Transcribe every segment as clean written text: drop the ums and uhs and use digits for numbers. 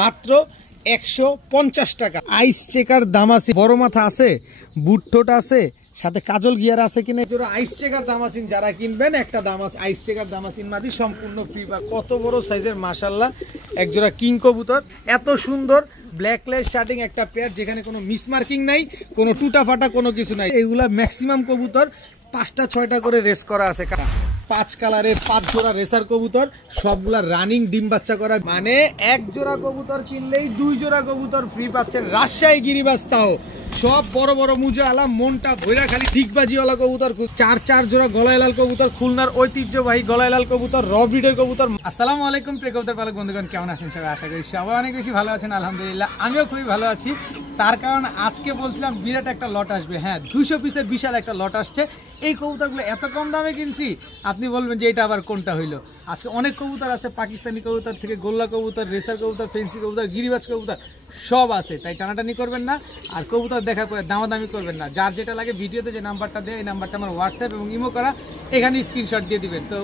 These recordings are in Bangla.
মাত্র 150 টাকা। আইস চেকার দামাসি বড় মাথা আছে, বুটঠোট আছে, সাথে কাজল গিয়ার আছে কিনা জোড়া আইস চেকার দামাসিন যারা কিনবেন একটা আইস চেকার দামাসিন মাদি সম্পূর্ণ ফ্রি। বা কত বড় সাইজের মাশাআল্লাহ এক জোড়া কিং কবুতর, এত সুন্দর ব্ল্যাক লেস শার্টিং একটা পেয়ার, যেখানে কোনো মিসমার্কিং নাই, কোনো টুটা ফাটা কোনো কিছু নাই। এগুলা ম্যাক্সিমাম কবুতর 5টা 6টা করে রেস করা আছে, 5 কালারের 5 জোড়া রেসার কবুতর, সবগুলা রানিং ডিম বাচ্চা করা। মানে এক জোড়া কবুতর কিনলেই 2 জোড়া কবুতর ফ্রি পাচ্ছেন। রাজশাহী গিরিবাজ, তাও সব বড় বড় মুজা আলা, মনটা ভৈরা খালি ঠিকবাজিওয়ালা কবুতর, 4 জোড়া গলায় লাল কবুতর, খুলনার ঐতিহ্যবাহী গলায় লাল কবুতর, র ব্রিডের কবুতর। আসসালামু আলাইকুম প্রিয় কবুতর পালক বন্ধুগণ, কেমন আছেন সবাই? আশা করি সবাই অনেক বেশি ভালো আছেন। আলহামদুলিল্লাহ আমিও খুবই ভালো আছি। তার কারণ আজকে বলছিলাম বিরাট একটা লট আসবে। হ্যাঁ, 200 পিসের বিশাল একটা লট আসছে। এই কবুতরগুলো এত কম দামে কিনছি, আপনি বলবেন যে এটা আবার কোনটা হইলো। আজকে অনেক কবুতর আছে, পাকিস্তানি কবুতর থেকে গোল্লা কবুতর, রেসার কবুতর, ফেন্সি কবুতর, গিরিবাজ কবুতর সব আছে। তাই টানাটানি করবেন না, আর কবুতর দেখার পরে দামাদামি করবেন না। যার যেটা লাগে ভিডিওতে যে নাম্বারটা দেয়, এই নাম্বারটা আমার হোয়াটসঅ্যাপ এবং ইমো করা, এখানে স্ক্রিনশট দিয়ে দিবেন। তো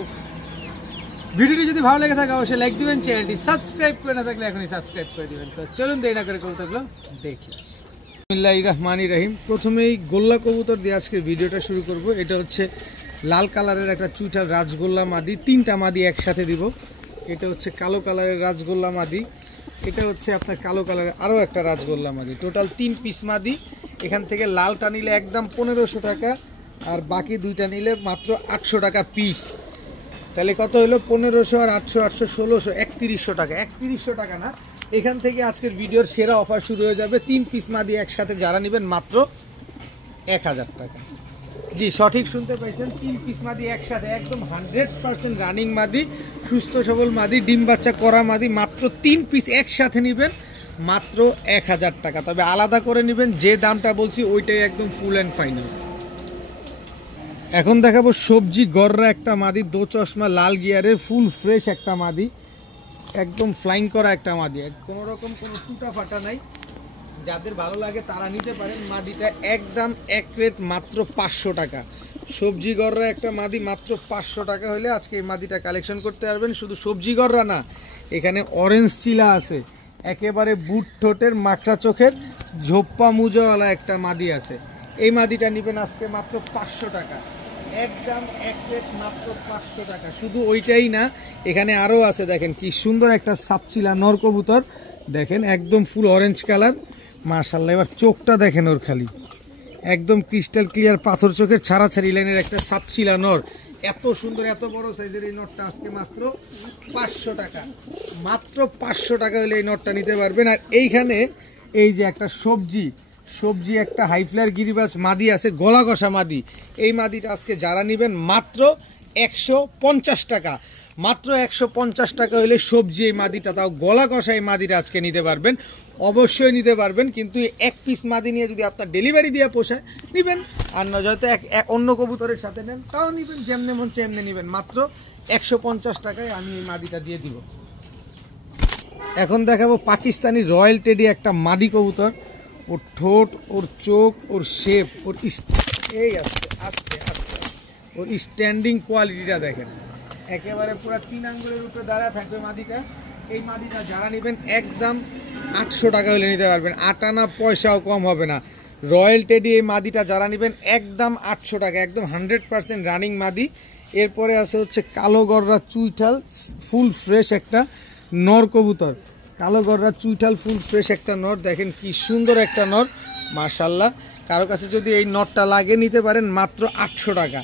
ভিডিওটি যদি ভালো লেগে থাকে অবশ্যই লাইক দিবেন, চ্যানেলটি সাবস্ক্রাইব করে না থাকলে এখনই সাবস্ক্রাইব করে দিবেন। তো চলুন দেরি না করে কবুতরগুলো দেখি। বিসমিল্লাহির রহমানির রহিম। প্রথমেই গোল্লা কবুতর দিয়ে আজকে ভিডিওটা শুরু করব। এটা হচ্ছে লাল কালারের একটা চুইঠাল রাজগোল্লা মাদি, 3টা মাদি একসাথে দিব। এটা হচ্ছে কালো কালারের রাজগোল্লা মাদি, এটা হচ্ছে আপনার কালো কালারের আরও একটা রাজগোল্লা মাদি। টোটাল 3 পিস মাদি। এখান থেকে লালটা নিলে একদম 1500 টাকা, আর বাকি 2টা নিলে মাত্র 800 টাকা পিস। তাহলে কত হলো? 1500 আর 800, 800, 1600, 3100 টাকা। 3100 টাকা না, এখান থেকে আজকের ভিডিওর সেরা অফার শুরু হয়ে যাবে। 3 পিস মাদি একসাথে যারা নেবেন মাত্র 1000 টাকা। জি, সঠিক শুনতে পাইছেন, 3 পিস মাদি একসাথে, একদম 100% রানিং মাদি, সুস্থ সবল মাদি, ডিম বাচ্চা করা মাদি, মাত্র 3 পিস একসাথে নেবেন মাত্র 1000 টাকা। তবে আলাদা করে নেবেন, যে দামটা বলছি ওইটাই একদম ফুল অ্যান্ড ফাইনাল। এখন দেখাবো সবজি গররা একটা মাদি, 2 চশমা লাল গিয়ারের ফুল ফ্রেশ একটা মাদি, একদম ফ্লাইং করা একটা মাদি, কোনো রকম কোনো টুটা ফাটা নাই। যাদের ভালো লাগে তারা নিতে পারেন। মাদিটা একদম এক রেট মাত্র 500 টাকা। সবজি গররা একটা মাদি মাত্র 500 টাকা হলে আজকে এই মাদিটা কালেকশন করতে পারবেন। শুধু সবজি গররা না, এখানে অরেঞ্জ চিলা আছে, একেবারে বুট ঠোঁটের মাকড়া চোখের ঝোপ্পা মুজোওয়ালা একটা মাদি আছে। এই মাদিটা নেবেন আজকে মাত্র 500 টাকা, একদম এক রেট মাত্র 500 টাকা। শুধু ওইটাই না, এখানে আরও আছে। দেখেন কি সুন্দর একটা সাপচিলা নর কবুতর, দেখেন একদম ফুল অরেঞ্জ কালার, মাশাআল্লাহ। এবার চোখটা দেখেন ওর, খালি একদম ক্রিস্টাল ক্লিয়ার পাথর চোখের ছাড়াছাড়ি লাইনের একটা সাপচিলা নর, এত সুন্দর এত বড় সাইজের এই নটটা আজকে মাত্র 500 টাকা। মাত্র 500 টাকা হলে এই নটটা নিতে পারবেন। আর এইখানে এই যে একটা সবজি একটা হাইফ্লায়ার গিরিবাজ মাদি আছে, গলা কষা মাদি। এই মাদিটা আজকে যারা নেবেন মাত্র 150 টাকা। মাত্র 150 টাকা হলে সবজি এই মাদিটা, তাও গলা কষা এই মাদিটা আজকে নিতে পারবেন। অবশ্যই নিতে পারবেন, কিন্তু এক পিস মাদি নিয়ে যদি আপনার ডেলিভারি দিয়ে পোষায় নেবেন, আর না হয়তো অন্য কবুতরের সাথে নেন তাও নেবেন, যেমনি মন চেমনে নেবেন। মাত্র 150 টাকায় আমি এই মাদিটা দিয়ে দিব। এখন দেখাবো পাকিস্তানি রয়্যাল টেডি একটা মাদি কবুতর। ওর ঠোঁট, ওর চোখ, ওর শেপ, ওর এই আস্তে আস্তে আস্তে ওর স্ট্যান্ডিং কোয়ালিটিটা দেখেন, একেবারে পুরো 3 আঙ্গুলের উপরে দাঁড়া থাকবে মাদিটা। এই মাদিটা যারা নেবেন একদম 800 টাকা হলে নিতে পারবেন, 8 আনা পয়সাও কম হবে না। রয়্যাল টেডি এই মাদিটা যারা নেবেন একদম 800 টাকা, একদম 100% রানিং মাদি। এরপরে আছে হচ্ছে কালো গররা চুইঠাল ফুল ফ্রেশ একটা নর কবুতর, কালো গররা চুইঠাল ফুল ফ্রেশ একটা নর, দেখেন কি সুন্দর একটা নর, মাশাআল্লাহ। কারো কাছে যদি এই নরটা লাগে নিতে পারেন মাত্র 800 টাকা,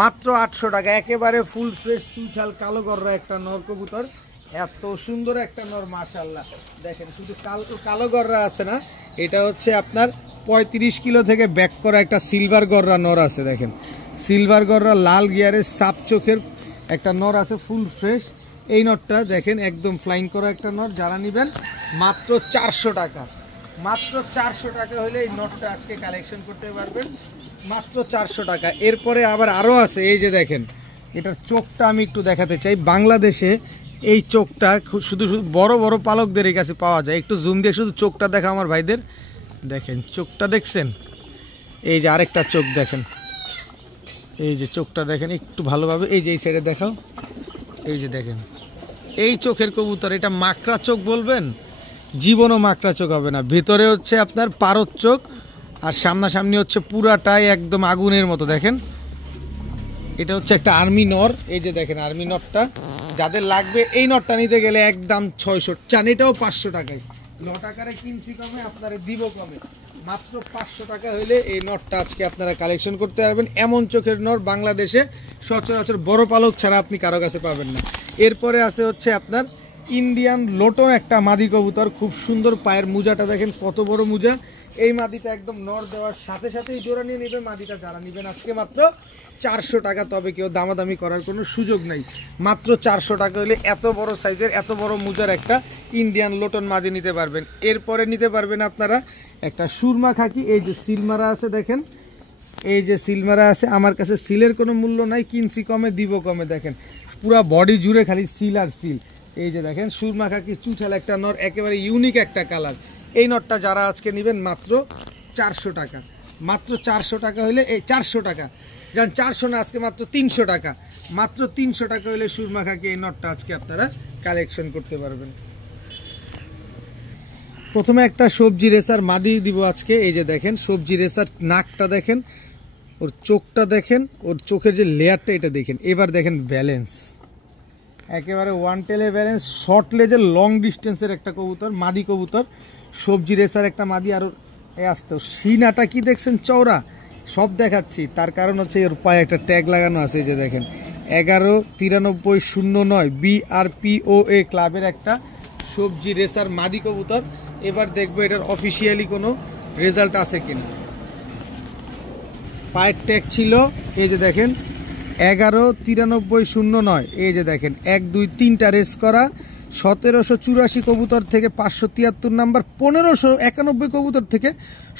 মাত্র 800 টাকা। একেবারে ফুল ফ্রেশ চুইঠাল কালো গররা একটা নর কবুতর, এত সুন্দর একটা নর, মাশাআল্লাহ। দেখেন শুধু কালো গররা আছে না, এটা হচ্ছে আপনার 35 কিলো থেকে ব্যাক করা একটা সিলভার গররা নর আছে। দেখেন সিলভার গররা লাল গিয়ারের সাপ চোখের একটা নর আছে, ফুল ফ্রেশ। এই নটটা দেখেন একদম ফ্লাইং করা একটা নট। যারা নেবেন মাত্র 400 টাকা, মাত্র 400 টাকা হলে এই নটটা আজকে কালেকশন করতে পারবেন, মাত্র 400 টাকা। এরপরে আবার আরও আছে, এই যে দেখেন এটার চোখটা আমি একটু দেখাতে চাই। বাংলাদেশে এই চোখটা শুধু বড় বড় পালকদের কাছে পাওয়া যায়। একটু জুম দিয়ে শুধু চোখটা দেখা আমার ভাইদের, দেখেন চোখটা দেখছেন? এই যে আরেকটা চোখ দেখেন, এই যে চোখটা দেখেন একটু ভালোভাবে, এই যে এই সাইডে দেখাও, এই যে দেখেন এই চোখের কবুতর। এটা মাকড়া চোখ বলবেন জীবনও মাকড়া চোখ হবে না। ভেতরে হচ্ছে আপনার পারদ চোখ, আর সামনাসামনি হচ্ছে পুরাটাই একদম আগুনের মতো। দেখেন এটা হচ্ছে একটা আর্মি নর। এই যে দেখেন আর্মি নটটা, যাদের লাগবে এই নটটা নিতে গেলে একদম 600 চান, এটাও 500 টাকায়। 9 টাকারে কিনছি কমে, আপনারা দিব কমে, মাত্র 500 টাকা হইলে এই নটটা আজকে আপনারা কালেকশন করতে পারবেন। এমন চোখের নর বাংলাদেশে সচরাচর বড় পালক ছাড়া আপনি কারো কাছে পাবেন না। এরপরে আছে হচ্ছে আপনার ইন্ডিয়ান লোটন একটা মাদি কবুতর, খুব সুন্দর। পায়ের মুজাটা দেখেন কত বড় মুজা। এই মাদিটা একদম নর দেওয়ার সাথে সাথেই জোড়া নিয়ে নেবে। মাদিটা যারা নেবেন আজকে মাত্র 400 টাকা, তবে কেউ দামাদামি করার কোনো সুযোগ নাই। মাত্র 400 টাকা হলে এত বড় সাইজের এত বড় মুজার একটা ইন্ডিয়ান লোটন মাদি নিতে পারবেন। এরপরে নিতে পারবেন আপনারা একটা সুরমা খাকি। এই যে সিলমারা আছে দেখেন, এই যে সিলমারা আছে। আমার কাছে সিলের কোনো মূল্য নাই, কিনছি কমে দিব কমে। দেখেন পুরা বডি জুড়ে খালি সিল আর সিল। এই যে দেখেন সুরমা খাকি চুঠাল একটা নর, একেবারে ইউনিক একটা কালার। এই নটটা যারা আজকে নেবেন মাত্র 400 টাকা। মাত্র 400 টাকা হলে এই 400 টাকা যান, 400 না, আজকে মাত্র 300 টাকা। মাত্র 300 টাকা হলে সুরমা খাকি এই নটটা আজকে আপনারা কালেকশন করতে পারবেন। প্রথমে একটা সবজি রেসার মাদি দিব আজকে। এই যে দেখেন সবজি রেসার নাকটা দেখেন, ওর চোখটা দেখেন, ওর চোখের যে লেয়ারটা এটা দেখেন। এবার দেখেন ব্যালেন্স, একেবারে ওয়ান টেলে ব্যালেন্স, শর্ট লেজের লং ডিস্টেন্সের একটা কবুতর, মাদি কবুতর, সবজি রেসার একটা মাদি। আর আসতো সিনাটা কি দেখছেন চওড়া, সব দেখাচ্ছি তার কারণ হচ্ছে এর পায়ে একটা ট্যাগ লাগানো আছে। এই যে দেখেন 119309 BRPOA ক্লাবের একটা সবজি রেসার মাদি কবুতর। এবার দেখবো এটার অফিসিয়ালি কোনো রেজাল্ট আছে কিনা। পায়ের ট্যাগ ছিল এই যে দেখেন 119309। এই যে দেখেন 1 2 3টা রেস করা, 1784 কবুতর থেকে 573 নাম্বার, 1591 কবুতর থেকে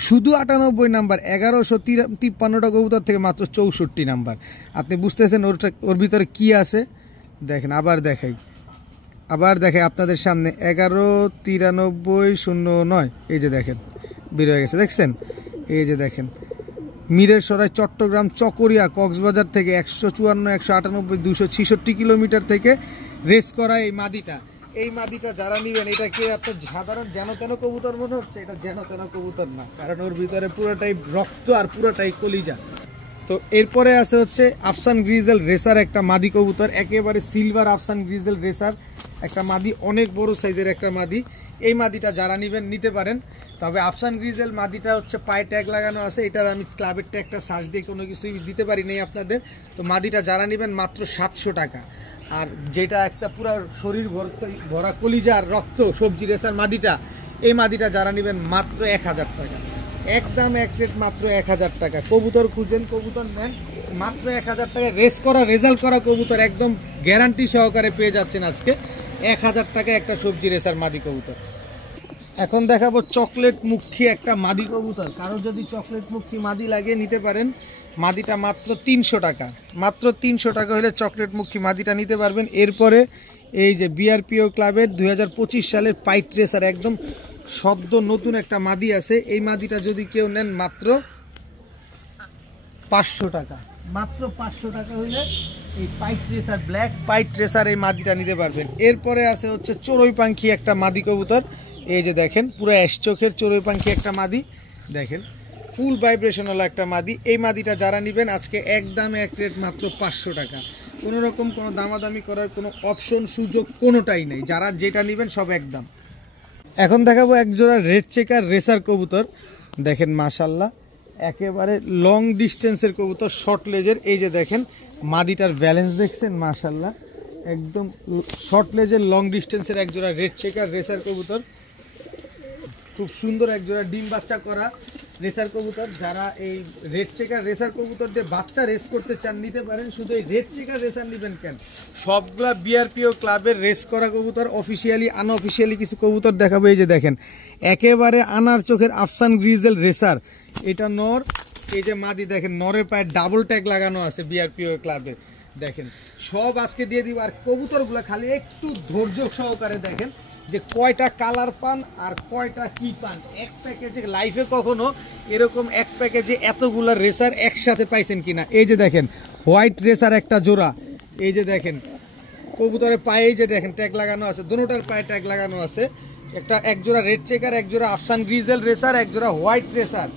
শুধু 98 নাম্বার, 1153টা কবুতর থেকে মাত্র 64 নাম্বার। আপনি বুঝতেছেন ওর ভিতরে কি আছে। দেখেন আবার দেখাই আপনাদের সামনে 119309। এই যে দেখেন বের হয়ে গেছে, দেখছেন। এই যে দেখেন মিরের সরাই চট্টগ্রাম চকরিয়া কক্সবাজার থেকে 154 198 266 কিলোমিটার থেকে রেস করা এই মাদিটা। এই মাদিটা যারা নেবেন, এটাকে আপনার সাধারণ যেন তেন কবুতর মনে হচ্ছে, এটা যেন তেন কবুতর না, কারণ ওর ভিতরে পুরোটাই রক্ত আর পুরোটাই কলিজা। তো এরপরে আছে হচ্ছে আফসান গ্রিজেল রেসার একটা মাদি কবুতর, একেবারে সিলভার আফসান গ্রিজেল রেসার একটা মাদি, অনেক বড় সাইজের একটা মাদি। এই মাদিটা যারা নেবেন নিতে পারেন। তবে আফসান গ্রিজেল মাদিটা হচ্ছে পায়ে ট্যাগ লাগানো আছে, এটার আমি ক্লাবের ট্যাগটা সার্চ দিয়ে কোনো কিছুই দিতে পারি নাই আপনাদের। তো মাদিটা যারা নেবেন মাত্র 700 টাকা। আর যেটা একটা পুরো শরীর ভরা কলিজা আর রক্ত সবজি রেসার মাদিটা, এই মাদিটা যারা নেবেন মাত্র 1000 টাকা। একদম এক রেট মাত্র 1000 টাকা। কবুতর খুঁজেন, কবুতর নেন, মাত্র 1000 টাকা। রেস করা রেজাল্ট করা কবুতর একদম গ্যারান্টি সহকারে পেয়ে যাচ্ছেন আজকে 1000 টাকা একটা সবজি রেসার মাদি কবুতর। এখন দেখাবো চকলেট মুখী একটা মাদি কবুতর। কারো যদি চকলেট মুখী মাদি লাগে নিতে পারেন। মাদিটা মাত্র 300 টাকা। মাত্র 300 টাকা হলে চকলেট মুখী মাদিটা নিতে পারবেন। এরপরে এই যে BRPO ক্লাবের 2025 সালের পাইট রেসার একদম সদ্য নতুন একটা মাদি আছে। এই মাদিটা যদি কেউ নেন মাত্র 500 টাকা। মাত্র 500 টাকা হইলে এই পাইট রেসার ব্ল্যাক পাইট রেসার এই মাদিটা নিতে পারবেন। এরপরে আছে হচ্ছে চড়ুই পাখি একটা মাদি কবুতর। এই যে দেখেন পুরো অ্যাশ চোখের চড়ুই পাখি একটা মাদি, দেখেন ফুল ভাইব্রেশনাল একটা মাদি। এই মাদিটা যারা নেবেন আজকে একদম এক রেট মাত্র 500 টাকা। কোনো রকম কোনো দামাদামি করার কোনো অপশন সুযোগ কোনোটাই নেই, যারা যেটা নেবেন সব একদম। এখন দেখাবো এক জোড়া রেড চেকার রেসার কবুতর। দেখেন মাশাল্লাহ একেবারে লং ডিস্টেন্সের কবুতর, শর্ট লেজের। এই যে দেখেন মাদিটার ব্যালেন্স দেখছেন মাশাল্লাহ, একদম শর্ট লেজের লং ডিস্টেন্সের এক জোড়া রেড চেকার রেসার কবুতর। খুব সুন্দর এক জোড়া ডিম বাচ্চা করা রেসার কবুতর। যারা এই রেড চেকার রেসার কবুতর যে বাচ্চা রেস করতে চান নিতে পারেন। শুধু এই রেড চেকার রেসার নেবেন কেন, সবগুলা BRPO ক্লাবের রেস করা কবুতর। অফিসিয়ালি আনঅফিসিয়ালি কিছু কবুতর দেখাবো। এই যে দেখেন একেবারে আনার চোখের আফসান গ্রিজেল রেসার, এটা নর। এই যে মাদি দেখেন নরের পায়ে ডাবল ট্যাগ লাগানো আছে BRPO ক্লাবে। দেখেন সব আজকে দিয়ে দিব। আর কবুতরগুলো খালি একটু ধৈর্য সহকারে দেখেন যে কয়টা কালার পান আর কয়টা কি পান। এক প্যাকেজে লাইফে কখনো এরকম এক প্যাকেজে এতগুলা রেসার একসাথে পাইছেন কিনা। এই যে দেখেন হোয়াইট রেসার একটা জোড়া। এই যে দেখেন কবুতরের পায়ে যে দেখেন ট্যাগ লাগানো আছে, দোনোটার পায়ে ট্যাগ লাগানো আছে। একটা এক জোড়া রেড চেকার, এক জোড়া আফসান গ্রিজেল রেসার, এক জোড়া হোয়াইট রেসার।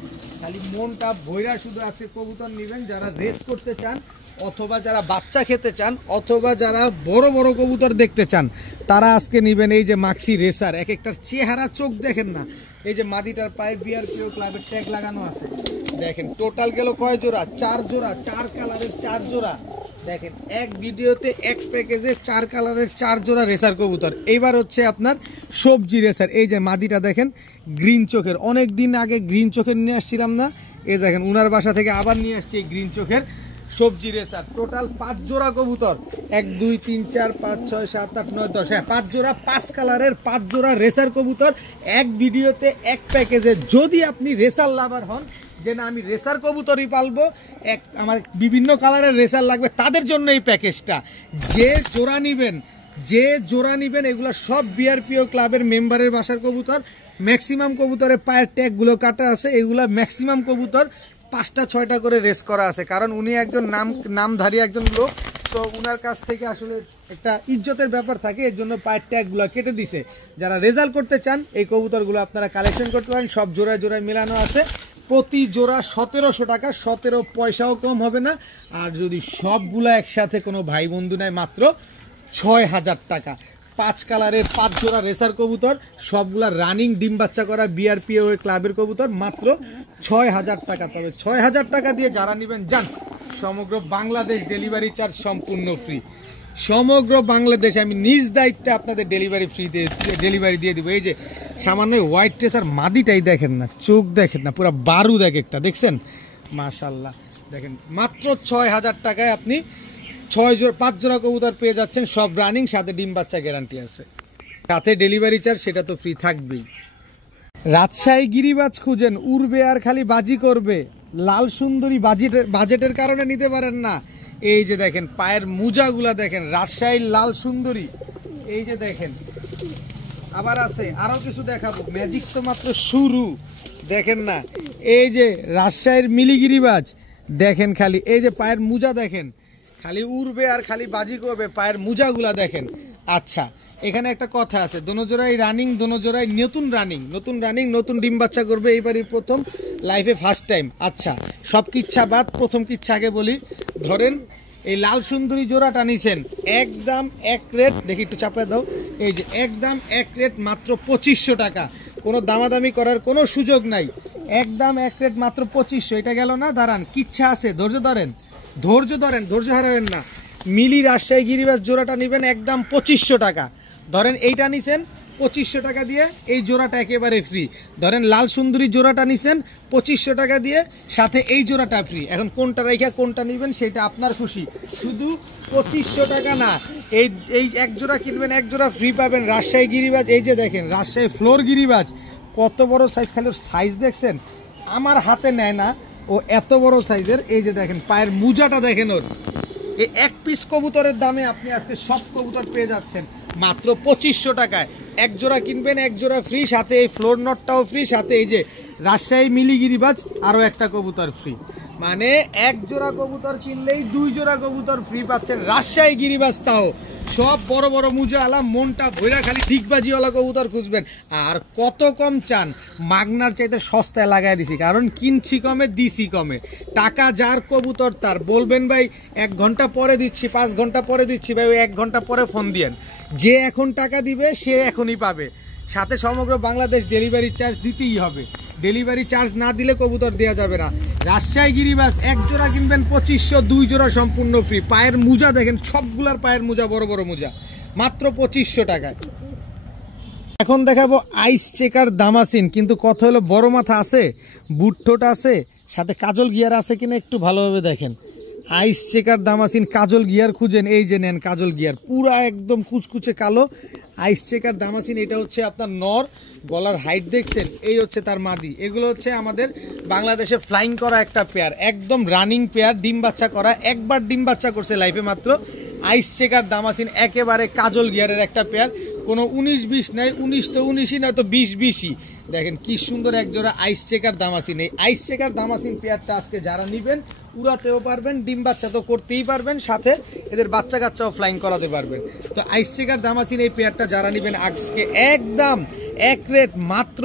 খালি মনটা ভৈরা শুধু আছে কবুতর নেবেন যারা রেস করতে চান, অথবা যারা বাচ্চা খেতে চান, অথবা যারা বড় বড় কবুতর দেখতে চান, তারা আজকে নেবেন এই যে মাক্সি রেসার। এক একটার চেহারা চোখ দেখেন না, এই যে মাদিটার পায়ে বিআরপিও ক্লাবের ট্যাগ লাগানো আছে দেখেন। টোটাল গেল কয় জোড়া? 4 জোড়া, 4 কালারের 4 জোড়া। দেখেন এক ভিডিওতে এক প্যাকেজে 4 কালারের 4 জোড়া রেসার কবুতর। এইবার হচ্ছে আপনার সবজি রেসার। এই যে মাদিটা দেখেন গ্রিন চোখের, অনেক দিন আগে গ্রিন চোখের নিয়ে আসছিলাম না, এই দেখেন উনার বাসা থেকে আবার নিয়ে আসছি এই গ্রিন চোখের সবজি রেসার। টোটাল 5 জোড়া কবুতর, 1 2 3 4 5 6 7 8 9 10, হ্যাঁ 5 জোড়া, 5 কালারের 5 জোড়া রেসার কবুতর এক ভিডিওতে এক প্যাকেজে। যদি আপনি রেসার লাভার হন, যে না আমি রেসার কবুতরই পালবো, আমার বিভিন্ন কালারের রেসার লাগবে, তাদের জন্য এই প্যাকেজটা। যে জোড়া নিবেন এগুলো সব বিআরপিও ক্লাবের মেম্বারের বাসার কবুতর। ম্যাক্সিমাম কবুতরের পায়ের ট্যাগগুলো কাটা আছে, এগুলা ম্যাক্সিমাম কবুতর 5টা 6টা করে রেস করা আছে, কারণ উনি একজন নামধারী একজন লোক, তো উনার কাছ থেকে আসলে একটা ইজ্জতের ব্যাপার থাকে, এর জন্য পায়ের ট্যাগগুলো কেটে দিছে। যারা রেজাল্ট করতে চান এই কবুতরগুলো আপনারা কালেকশন করতে পারেন, সব জোড়ায় জোড়ায় মেলানো আছে। প্রতি জোড়া 1700 টাকা, 17 পয়সাও কম হবে না। আর যদি সবগুলা একসাথে কোনো ভাই বন্ধু নেয় মাত্র 6000 টাকা। 5 কালারের 5 জোড়া রেসার কবুতর, সবগুলা রানিং ডিম বাচ্চা করা বিআরপিও ক্লাবের কবুতর, মাত্র 6000 টাকা। তবে 6000 টাকা দিয়ে যারা নেবেন যান, সমগ্র বাংলাদেশ ডেলিভারি চার্জ সম্পূর্ণ ফ্রি। সমগ্র বাংলাদেশে আমি নিজ দায়িত্বে আপনাদের ডেলিভারি দিয়ে দিব। এই যে সামান্য হোয়াইট রেসার মাদিটাই দেখেন না, চোখ দেখেন না, পুরো বারুদ এক একটা, দেখছেন মাশাআল্লাহ। দেখেন মাত্র 6000 টাকায় আপনি 5 জোড়া কবুতর পেয়ে যাচ্ছেন, সব রানিং, সাথে ডিম বাচ্চা গ্যারান্টি আছে, সাথে ডেলিভারি চার্জ সেটা তো ফ্রি থাকবেই। রাজশাহী গিরিবাজ খুঁজেন, উড়বে আর খালি বাজি করবে, লাল সুন্দরী বাজেটের কারণে নিতে পারেন না। এই যে দেখেন পায়ের মোজাগুলা দেখেন, রাজশাহীর লাল সুন্দরী, এই যে দেখেন। আবার আছে আরো কিছু দেখাবো, ম্যাজিক তো মাত্র শুরু। দেখেন না এই যে রাজশাহীর মিলিগিরিবাজ দেখেন, খালি এই যে পায়ের মোজা দেখেন, খালি উড়বে আর খালি বাজি করবে, পায়ের মোজাগুলা দেখেন। আচ্ছা এখানে একটা কথা আছে, দোনোজোড়াই রানিং, দোনোজোড়াই নতুন রানিং, নতুন ডিম বাচ্চা করবে, এইবারই প্রথম, লাইফে ফার্স্ট টাইম। আচ্ছা সব কিচ্ছা বাদ, প্রথম কিচ্ছা আগে বলি। ধরেন এই লাল সুন্দরী জোড়াটা নিছেন, একদম এক রেট, দেখি একটু চাপা দাও, এই যে একদম এক রেট মাত্র 2500 টাকা, কোনো দামাদামি করার কোনো সুযোগ নাই, একদম এক রেট মাত্র 2500। এটা গেল না, দাঁড়ান কিচ্ছা আছে, ধৈর্য ধরেন, ধৈর্য হারাবেন না। মিলি রাজশাহী গিরিবাজ জোড়াটা নেবেন একদম 2500 টাকা। ধরেন এইটা নিছেন 2500 টাকা দিয়ে, এই জোড়াটা একেবারে ফ্রি। ধরেন লাল সুন্দরী জোড়াটা নিছেন 2500 টাকা দিয়ে, সাথে এই জোড়াটা ফ্রি। এখন কোনটা রেখে কোনটা নেবেন সেটা আপনার খুশি, শুধু 2500 টাকা না, এই এক জোড়া কিনবেন এক জোড়া ফ্রি পাবেন। রাজশাহী গিরিবাজ, এই যে দেখেন রাজশাহী ফ্লোর গিরিবাজ, কত বড় সাইজ, খালি সাইজ দেখছেন, আমার হাতে নেয় না, ও এত বড় সাইজের। এই যে দেখেন পায়ের মোজাটা দেখেন ওর, এই এক পিস কবুতরের দামে আপনি আজকে সব কবুতর পেয়ে যাচ্ছেন মাত্র 2500 টাকায়। এক জোড়া কিনবেন এক জোড়া ফ্রি, সাথে এই ফ্লোর নটটাও ফ্রি, সাথে এই যে রাজশাহী মিলিগিরিবাজ আরও একটা কবুতর ফ্রি। মানে এক জোড়া কবুতর কিনলেই 2 জোড়া কবুতর ফ্রি পাচ্ছেন, রাজশাহী গিরিবাজ, তাও সব বড় বড় মুজা আলা, মনটা ভৈরা খালি ডিগবাজিওয়ালা কবুতর খুঁজবেন। আর কত কম চান, মাগনার চাইতে সস্তায় লাগাই দিছি, কারণ কিনছি কমে দিছি কমে। টাকা যার কবুতর তার, বলবেন ভাই 1 ঘন্টা পরে দিচ্ছি, 5 ঘন্টা পরে দিচ্ছি, ভাই ওই 1 ঘন্টা পরে ফোন দিয়েন, যে এখন টাকা দিবে সে এখনই পাবে। সাথে সমগ্র বাংলাদেশ ডেলিভারি চার্জ দিতেই হবে, ডেলিভারি চার্জ না দিলে কবুতর দেওয়া যাবে না। রাজশাহী গিরিবাজ এক জোড়া কিনবেন 2500, 2 জোড়া সম্পূর্ণ ফ্রি। পায়ের মোজা দেখেন, সবগুলার পায়ের মোজা বড় বড় মোজা, মাত্র 2500 টাকায়। এখন দেখাবো আইস চেকার দামাসিন, কিন্তু কথা হলো বড় মাথা আছে, বুটঠোট আছে, সাথে কাজল গিয়ার আছে কিনা একটু ভালোভাবে দেখেন। আইস চেকার দামাসিন কাজল গিয়ার খুঁজেন, এই যে নেন কাজল গিয়ার, পুরা একদম কুচকুচে কালো আইস চেকার দামাসিন। এটা হচ্ছে আপনার নর, গলার হাইট দেখছেন, এই হচ্ছে তার মাদি। এগুলো হচ্ছে আমাদের বাংলাদেশে ফ্লাইং করা একটা পেয়ার, একদম রানিং পেয়ার, ডিম বাচ্চা করা, একবার ডিম বাচ্চা করছে লাইফে মাত্র। আইস চেকার দামাসিন একেবারে কাজল গিয়ারের একটা পেয়ার, কোনো 19-20 নাই, 19 তো 19ই, না তো 20-20ই। দেখেন কি সুন্দর এক জোড়া আইস চেকার দামাসিন। এই আইস চেকার দামাসিন পেয়ারটা আজকে যারা নিবেন, উড়াতেও পারবেন, ডিম বাচ্চা তো করতেই পারবেন, সাথে এদের বাচ্চা কাচ্চাও ফ্লাইং করাতে পারবেন। তো আইস চেকার দামাসিন এই পেয়ারটা যারা নিবেন আজকে একদম এক রেট মাত্র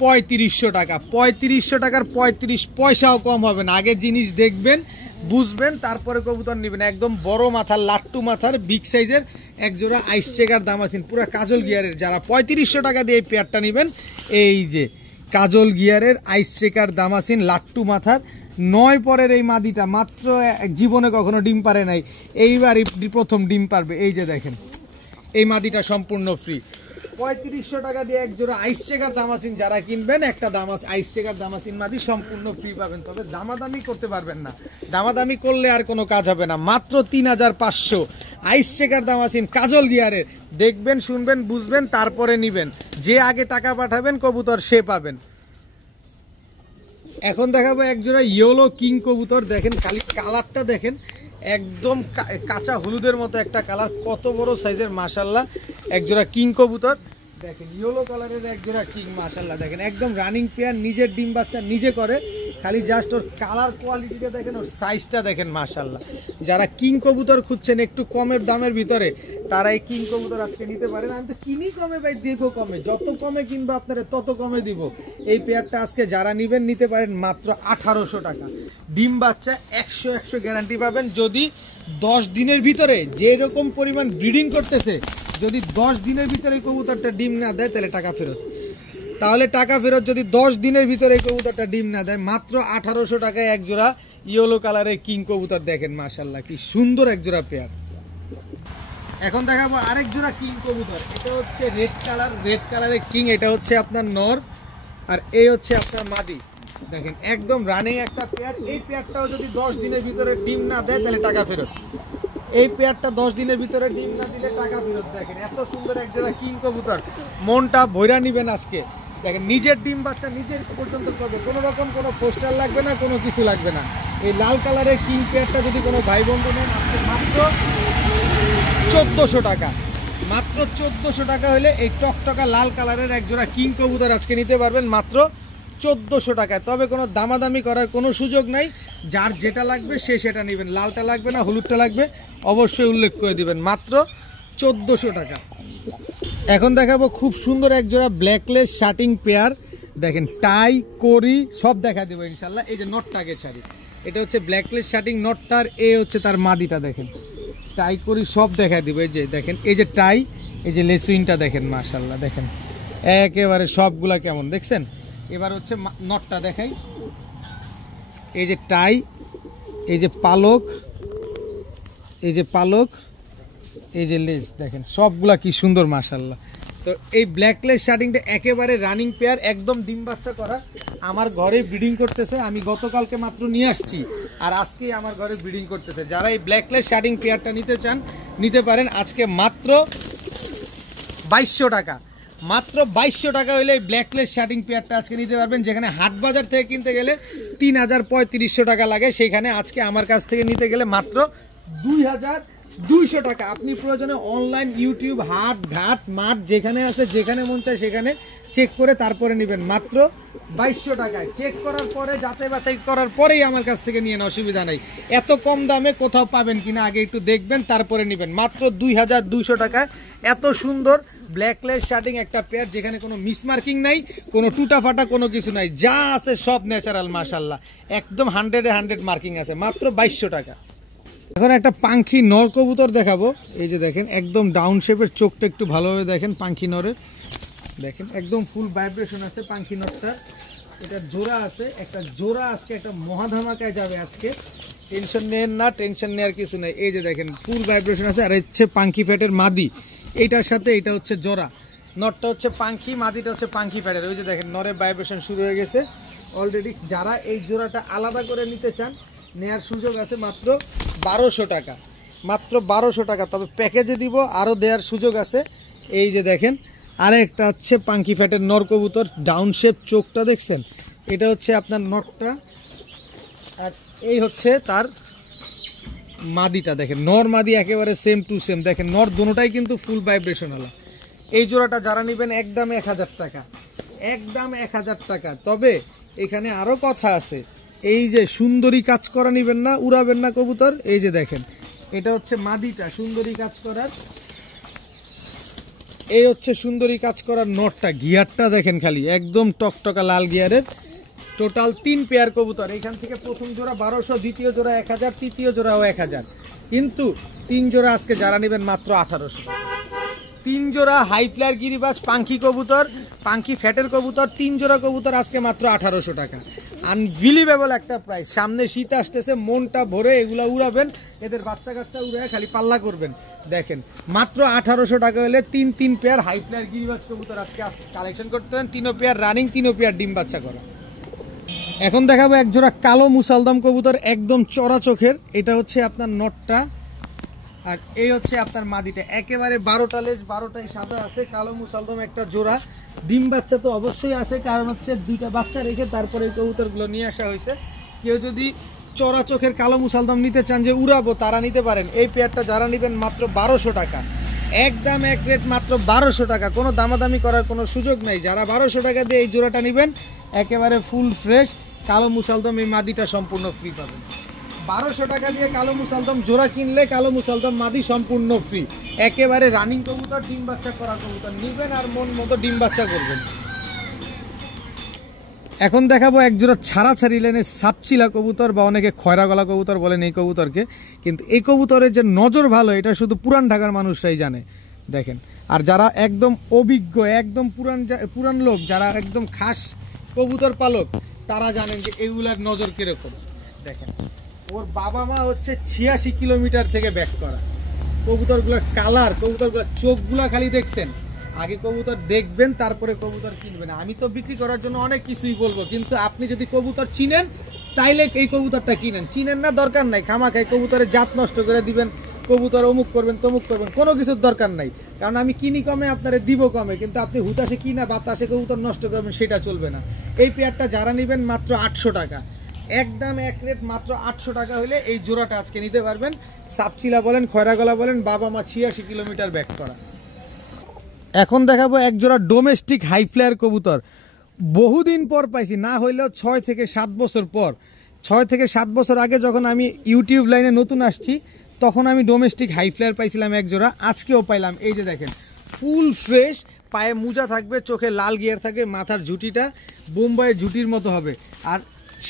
3500 টাকা। 3500 টাকার 35 পয়সাও কম হবে না। আগে জিনিস দেখবেন, বুঝবেন, তারপরে কবুতর নেবেন। একদম বড় মাথার, লাট্টু মাথার, বিগ সাইজের একজোড়া আইস চেকার দামাসিন পুরো কাজল গিয়ারের। যারা 3500 টাকা দিয়ে এই পেয়ারটা নেবেন, এই যে কাজল গিয়ারের আইস চেকার দামাসিন লাট্টু মাথার 9 পরের এই মাদিটা মাত্র, জীবনে কখনো ডিম পারে নাই, এইবারই প্রথম ডিম পারবে। এই যে দেখেন এই মাদিটা সম্পূর্ণ ফ্রি। 3500 টাকা দিয়ে এক জোড়া আইস চেকার দামাসিন যারা কিনবেন, একটা আইস চেকার দামাসিন মাদি সম্পূর্ণ ফ্রি পাবেন। তবে দামাদামি করতে পারবেন না, দামাদামি করলে আর কোনো কাজ হবে না। মাত্র 3500 আইস চেকার দামাসিন কাজল গিয়ারের। দেখবেন, শুনবেন, বুঝবেন, তারপরে নিবেন। যে আগে টাকা পাঠাবেন কবুতর সে পাবেন। এখন দেখাবো এক জোড়া ইয়েলো কিং কবুতর। দেখেন খালি কালারটা দেখেন, একদম কাঁচা হলুদের মতো একটা কালার, কত বড় সাইজের মাশাআল্লাহ এক জোড়া কিং কবুতর। দেখেন ইয়েলো কালারের এক জোড়া কিং মাশাআল্লাহ। দেখেন একদম রানিং পেয়ার, নিজের ডিম বাচ্চা নিজে করে। খালি জাস্ট ওর কালার কোয়ালিটিটা দেখেন, ওর সাইজটা দেখেন মাশাআল্লাহ। যারা কিং কবুতর খুঁজছেন একটু কমের দামের ভিতরে, তারা এই কিং কবুতর আজকে নিতে পারেন। আমি তো কিনি কমে ভাই, দেবো কমে, যত কমে কিনবো আপনারা তত কমে দিব। এই পেয়ারটা আজকে যারা নিবেন নিতে পারেন মাত্র 1800 টাকা। ডিম বাচ্চা 100 গ্যারান্টি পাবেন। যদি 10 দিনের ভিতরে যেরকম পরিমাণ ব্রিডিং করতেছে, যদি 10 দিনের ভিতরে এই কবুতরটা ডিম না দেয় তাহলে টাকা ফেরত। তাহলে টাকা ফেরত। যদি 10 দিনের ভিতরে এই কবুতরটা ডিম না দেয়, মাত্র 1800 টাকায় এক জোড়া ইয়েলো কালারের কিং কবুতর। দেখেন মাশাআল্লাহ কি সুন্দর এক জোড়া পেয়ার। এখন দেখাবো আরেক জোড়া কিং কবুতর। এটা হচ্ছে রেড কালারের কিং। এটা হচ্ছে আপনার নর, আর এই হচ্ছে আপনার মাদি। দেখেন একদম রানিং একটা পেয়ার। এই পেয়ারটাও যদি 10 দিনের ভিতরে ডিম না দেয় তাহলে টাকা ফেরত। এই পেয়ারটা 10 দিনের ভিতরে ডিম না দিলে টাকা ফেরত। দেখেন এত সুন্দর এক জোড়া কিং কবুতর, মনটা ভৈরা নিবেন আজকে। দেখেন নিজের ডিম বাচ্চা নিজের পর্যন্ত করবে, কোনো রকম কোনো পোস্টার লাগবে না, কোনো কিছু লাগবে না। এই লাল কালারের কিং পেয়ারটা যদি কোনো ভাই বন্ধু নেন, মাত্র 1400 টাকা। মাত্র 1400 টাকা হলে এই টকটকা লাল কালারের এক জোড়া কিং কবুতর আজকে নিতে পারবেন মাত্র 1400 টাকায়। তবে কোনো দামাদামি করার কোনো সুযোগ নাই। যার যেটা লাগবে সে সেটা নেবেন। লালটা লাগবে না, হলুদটা লাগবে, অবশ্যই উল্লেখ করে দিবেন। মাত্র 1400 টাকা। এখন দেখাবো খুব সুন্দর এক জোড়া ব্ল্যাকলেস শার্টিং পেয়ার। দেখেন টাই করি সব দেখা দেবো ইনশাল্লাহ। এই যে নটটাকে ছাড়ি, এটা হচ্ছে ব্ল্যাকলেস শার্টিং নটটার, এ হচ্ছে তার মাদিটা। দেখেন টাই করি সব দেখা দিব। এই যে দেখেন, এই যে টাই, এই যে লেসুইনটা দেখেন মাশাআল্লাহ। দেখেন একেবারে সবগুলা কেমন দেখছেন। এবার হচ্ছে নটটা দেখাই। এই যে টাই, এই যে পালক, এই যে পালক, এই যে লেজ, দেখেন সবগুলা কি সুন্দর মাশাআল্লাহ। তো এই ব্ল্যাকলেস শার্টিংটা একেবারে রানিং পেয়ার, একদম ডিম বাচ্চা করা। আমার ঘরে ব্রিডিং করতেছে। আমি গতকালকে মাত্র নিয়ে আসছি, আর আজকেই আমার ঘরে ব্রিডিং করতেছে। যারা এই ব্ল্যাকলেস শার্টিং পেয়ারটা নিতে চান নিতে পারেন আজকে মাত্র 2200 টাকা। মাত্র 2200 টাকা হলে এই ব্ল্যাকলেস শার্টিং পেয়ারটা আজকে নিতে পারবেন। যেখানে হাট বাজার থেকে কিনতে গেলে 3500 টাকা লাগে, সেখানে আজকে আমার কাছ থেকে নিতে গেলে মাত্র 2200 টাকা। আপনি প্রয়োজনে অনলাইন, ইউটিউব, হাট, ঘাট, মাঠ যেখানে আছে, যেখানে মন চায় সেখানে চেক করে তারপরে নেবেন মাত্র 2200 টাকায়। চেক করার পরে, যাচাই বাছাই করার পরেই আমার কাছ থেকে নিয়ে অসুবিধা নেই। এত কম দামে কোথাও পাবেন কিনা আগে একটু দেখবেন, তারপরে নেবেন। মাত্র 2200 টাকায় এত সুন্দর ব্ল্যাকলেস শার্টিং একটা পেয়ার, যেখানে কোনো মিসমার্কিং নাই, কোনো টুটা ফাটা কোনো কিছু নাই, যা আছে সব ন্যাচারাল মাশাআল্লাহ। একদম 100-এ 100 মার্কিং আছে। মাত্র 2200 টাকা। এখন একটা পাখি নর কবুতর দেখাবো। এই যে দেখেন একদম ডাউন শেপের, চোখটা একটু ভালোভাবে দেখেন পাখি নরের। দেখেন একদম ফুল ভাইব্রেশন আছে পাখি নরটা। এটা জোড়া আছে, একটা জোড়া আজকে একটা মহাধামাকায় যাবে আজকে। টেনশন নেন না, টেনশন নেওয়ার কিছু নেই। এই যে দেখেন ফুল ভাইব্রেশন আছে। আর হচ্ছে পাখি ফ্যাটের মাদি, এইটার সাথে এটা হচ্ছে জোড়া। নরটা হচ্ছে পাখি, মাদিটা হচ্ছে পাখি ফ্যাটের। ওই যে দেখেন নরের ভাইব্রেশন শুরু হয়ে গেছে অলরেডি। যারা এই জোড়াটা আলাদা করে নিতে চান নেয়ার সুযোগ আছে মাত্র 1200 টাকা। মাত্র 1200 টাকা। তবে প্যাকেজে দিব, আরও দেওয়ার সুযোগ আছে। এই যে দেখেন আরেকটা হচ্ছে পাখি ফ্যাটের নর কবুতর, ডাউন শেপ, চোখটা দেখছেন। এটা হচ্ছে আপনার নরটা, আর এই হচ্ছে তার মাদিটা। দেখেন নর মাদি একেবারে সেম টু সেম। দেখেন নর দুটোটাই কিন্তু ফুল ভাইব্রেশন হলো। এই জোড়াটা যারা নেবেন একদম 1000 টাকা, একদম 1000 টাকা। তবে এখানে আরও কথা আছে। এই যে সুন্দরী কাজ করা নেবেন না, উড়াবেন না কবুতর। এই যে দেখেন এটা হচ্ছে মাদিটা, সুন্দরী কাজ করার। এই হচ্ছে সুন্দরী কাজ করার নটটা, গিয়ারটা দেখেন খালি একদম টকটকা লাল গিয়ারের। টোটাল 3 পেয়ার কবুতর। এখান থেকে প্রথম জোড়া 1200, দ্বিতীয় জোড়া 1000, তৃতীয় জোড়াও 1000, কিন্তু 3 জোড়া আজকে যারা নেবেন মাত্র 1800। 3 জোড়া হাই ফ্লায়ার গিরিবাজ পাঙ্খি কবুতর, পাঙ্খি ফ্যাটের কবুতর, 3 জোড়া কবুতর আজকে মাত্র 1800 টাকা। আনবিলিভেবল একটা প্রাইস। সামনে শীত আসতেছে, মনটা ভরে এগুলা উড়াবেন, এদের বাচ্চা কাচ্চা উড়ে খালি পাল্লা করবেন। দেখেন মাত্র 1800 টাকা হলে 3 পেয়ার হাই ফ্লায়ার গিরিবাজ কবুতর আজকে কালেকশন করতে পারেন। 3 পেয়ার রানিং, 3 পেয়ার ডিম বাচ্চা করা। এখন দেখাবো এক জোড়া কালো মুসালদম কবুতর, একদম চড়া চোখের। এটা হচ্ছে আপনার নটটা, আর এই হচ্ছে আপনার মাদিটা। একেবারে 12টা লেজ, 12টাই সাদা আছে। কালো মুসালদম একটা জোড়া, ডিম বাচ্চা তো অবশ্যই আছে, কারণ হচ্ছে 2টা বাচ্চা রেখে তারপরে এই কবুতরগুলো নিয়ে আসা হয়েছে। কেউ যদি চড়া চোখের কালো মুসালদম নিতে চান যে উড়াবো, তারা নিতে পারেন। এই পেয়ারটা যারা নেবেন মাত্র 1200 টাকা, একদম এক রেট মাত্র 1200 টাকা, কোনো দামাদামি করার কোনো সুযোগ নাই। যারা 1200 টাকা দিয়ে এই জোড়াটা নেবেন একেবারে ফুল ফ্রেশ কালো মুসালদম, এই মাদিটা সম্পূর্ণ ফ্রি পাবেন। 1200 টাকা দিয়ে কালো মুসালদম জোড়া কিনলে কালো মুসালদম মাদি সম্পূর্ণ ফ্রি। একেবারে রানিং কবুতর, ডিম বাচ্চা করা কবুতর নিবেন আর মন মতো ডিম বাচ্চা করবেন। এখন দেখাবো এক জোড়া ছাড়াছাড়ি লাইনের সাপচিলা কবুতর, বা অনেকে খয়রা গলা কবুতর বলেন এই কবুতরকে, কিন্তু এই কবুতরের যে নজর ভালো এটা শুধু পুরান ঢাকার মানুষরাই জানে। দেখেন, আর যারা একদম অভিজ্ঞ, একদম পুরান লোক, যারা একদম খাস কবুতর পালক, তারা জানেন যে এগুলার নজর কিরকম। দেখেন, ওর বাবা মা হচ্ছে 86 কিলোমিটার থেকে ব্যাক করা। কবুতরগুলোর কালার, কবুতরগুলোর চোখগুলা খালি দেখছেন। আগে কবুতর দেখবেন তারপরে কবুতর কিনবেন। আমি তো বিক্রি করার জন্য অনেক কিছুই বলবো, কিন্তু আপনি যদি কবুতর চিনেন তাইলে এই কবুতরটা কিনেন। চিনেন না, দরকার নাই খামাখাই কবুতরের জাত নষ্ট করে দিবেন, কবুতর অমুক করবেন তমুক করবেন, কোনো কিছুর দরকার নাই। কারণ আমি কিনি কমে, আপনারা দিব কমে, কিন্তু আপনি হুতাশে কিনা বাতাসে কবুতর নষ্ট করবেন, সেটা চলবে না। এই পেয়ারটা যারা নেবেন মাত্র 800 টাকা, একদম এক রেট মাত্র 800 টাকা হলে এই জোড়াটা আজকে নিতে পারবেন। সাপচিলা বলেন, খয়রাগলা বলেন, বাবা মা 86 কিলোমিটার ব্যাক করা। এখন দেখাবো এক জোড়া ডোমেস্টিক হাই ফ্লায়ার কবুতর। বহুদিন পর পাইছি, না হইলেও 6 থেকে 7 বছর পর। 6 থেকে 7 বছর আগে যখন আমি ইউটিউব লাইনে নতুন আসছি, তখন আমি ডোমেস্টিক হাই ফ্লায়ার পাইছিলাম এক জোড়া, আজকেও পাইলাম। এই যে দেখেন, ফুল ফ্রেশ, পায়ে মোজা থাকবে, চোখে লাল গিয়ার থাকবে, মাথার ঝুটিটা বোম্বাইয়ের ঝুটির মতো হবে, আর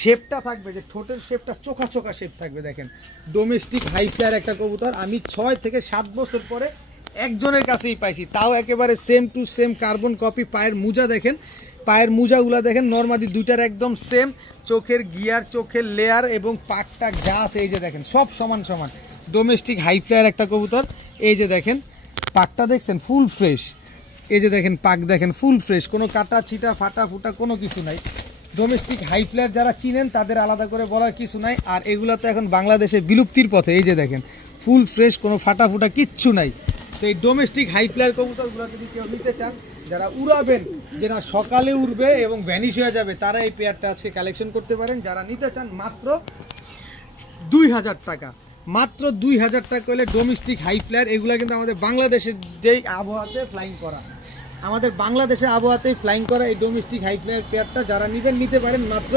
শেপটা থাকবে যে ঠোঁটের শেপটা চোখা চোখা শেপ থাকবে। দেখেন, ডোমেস্টিক হাই ফ্লায়ার একটা কবুতর আমি 6 থেকে 7 বছর পরে একজনের কাছেই পাইছি, তাও একেবারে same to same carbon copy. পায়ের মোজা দেখেন, পায়ের মোজাগুলা দেখেন, নর্মালি দুইটার একদম সেম, চোখের গিয়ার, চোখের লেয়ার এবং পাটটা গাছ, এই যে দেখেন সব সমান সমান। ডোমেস্টিক হাই ফ্লায়ার একটা কবুতর। এই যে দেখেন পাকটা দেখছেন, ফুল ফ্রেশ। এই যে দেখেন পাক দেখেন, ফুল ফ্রেশ, কোনো কাটা ছিটা ফাটা ফুটা কোনো কিছু নাই। ডোমেস্টিক হাই ফ্লায়ার যারা চিনেন তাদের আলাদা করে বলার কিছু নাই। আর এগুলো তো এখন বাংলাদেশে বিলুপ্তির পথে। এই যে দেখেন ফুল ফ্রেশ, কোনো ফাটা ফুটা কিচ্ছু নাই। তো এই ডোমেস্টিক হাই ফ্লায়ার কবুতরগুলো যদি কেউ নিতে চান, যারা উড়াবেন, যারা সকালে উড়বে এবং ভ্যানিশ হয়ে যাবে, তারা এই পেয়ারটা আজকে কালেকশন করতে পারেন। যারা নিতে চান মাত্র 2000 টাকা, মাত্র 2000 টাকা হলে ডোমেস্টিক হাই ফ্লায়ার। এগুলো কিন্তু আমাদের বাংলাদেশের যেই আবহাওয়াতে ফ্লাইং করা, আমাদের বাংলাদেশের আবহাওয়াতেই ফ্লাইং করা এই ডোমেস্টিক হাই ফ্লায়ার পেয়ারটা যারা নেবেন নিতে পারেন মাত্র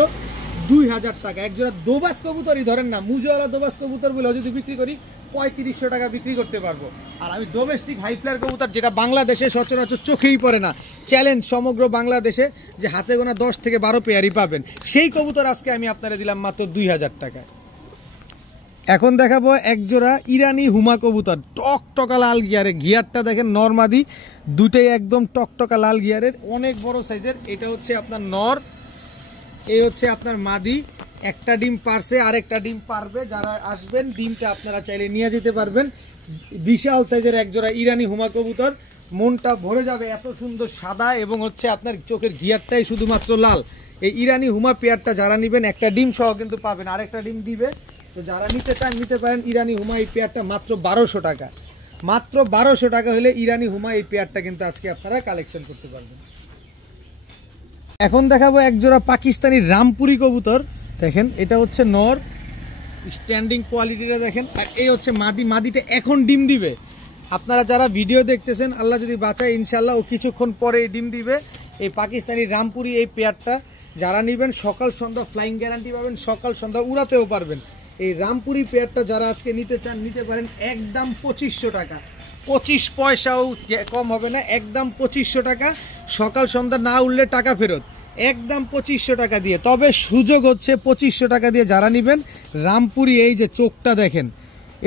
2000 টাকা। একজোড়া দোবাস কবুতরই ধরেন না, মুজওয়ালা দোবাস কবুতর বলে যদি বিক্রি করি 3500 টাকা বিক্রি করতে পারবো। আর আমি ডোমেস্টিক হাই ফ্লায়ার কবুতর, যেটা বাংলাদেশে সচরাচর চোখেই পড়ে না, চ্যালেঞ্জ সমগ্র বাংলাদেশে যে হাতে গোনা 10 থেকে 12 পেয়ারই পাবেন, সেই কবুতর আজকে আমি আপনারা দিলাম মাত্র 2000 টাকা। এখন দেখাবো একজোড়া ইরানি হুমা কবুতর, টকটকা লাল গিয়ারের। গিয়ারটা দেখেন নরমাদি, দুটোই একদম টকটকা লাল গিয়ারের, অনেক বড় সাইজের। এটা হচ্ছে আপনার নর, এই হচ্ছে আপনার মাদি। একটা ডিম পারছে, আরেকটা ডিম পারবে। যারা আসবেন ডিমটা আপনারা চাইলে নিয়ে যেতে পারবেন। বিশাল সাইজের একজোড়া ইরানি হুমা কবুতর, মনটা ভরে যাবে, এত সুন্দর সাদা এবং হচ্ছে আপনার চোখের গিয়ারটাই শুধুমাত্র লাল। এই ইরানি হুমা পেয়ারটা যারা নেবেন একটা ডিম সহ কিন্তু পাবেন, আরেকটা ডিম দিবে। তো যারা নিতে চান নিতে পারেন ইরানি হুমা এই পেয়ারটা মাত্র 1200 টাকা। মাত্র 1200 টাকা হলে ইরানি হুমা এই পেয়ারটা কিন্তু আজকে আপনারা কালেকশন করতে পারবেন। এখন দেখাবো একজোড়া পাকিস্তানি রামপুরি কবুতর। দেখেন এটা হচ্ছে নর, স্ট্যান্ডিং কোয়ালিটিটা দেখেন। আর এই হচ্ছে মাদি, মাদিটা এখন ডিম দিবে। আপনারা যারা ভিডিও দেখতেছেন, আল্লাহ যদি বাঁচায় ইনশাল্লাহ ও কিছুক্ষণ পরে এই ডিম দিবে। এই পাকিস্তানি রামপুরি এই পেয়ারটা যারা নেবেন সকাল সন্ধ্যা ফ্লাইং গ্যারান্টি পাবেন, সকাল সন্ধ্যা উড়াতেও পারবেন। এই রামপুরি পেয়ারটা যারা আজকে নিতে চান নিতে পারেন, একদম 2500 টাকা। 25 পয়সাও কম হবে না, একদম 2500 টাকা। সকাল সন্ধ্যা না উঠলে টাকা ফেরত, একদম 2500 টাকা দিয়ে। তবে সুযোগ হচ্ছে 2500 টাকা দিয়ে যারা নেবেন রামপুরি, এই যে চোখটা দেখেন,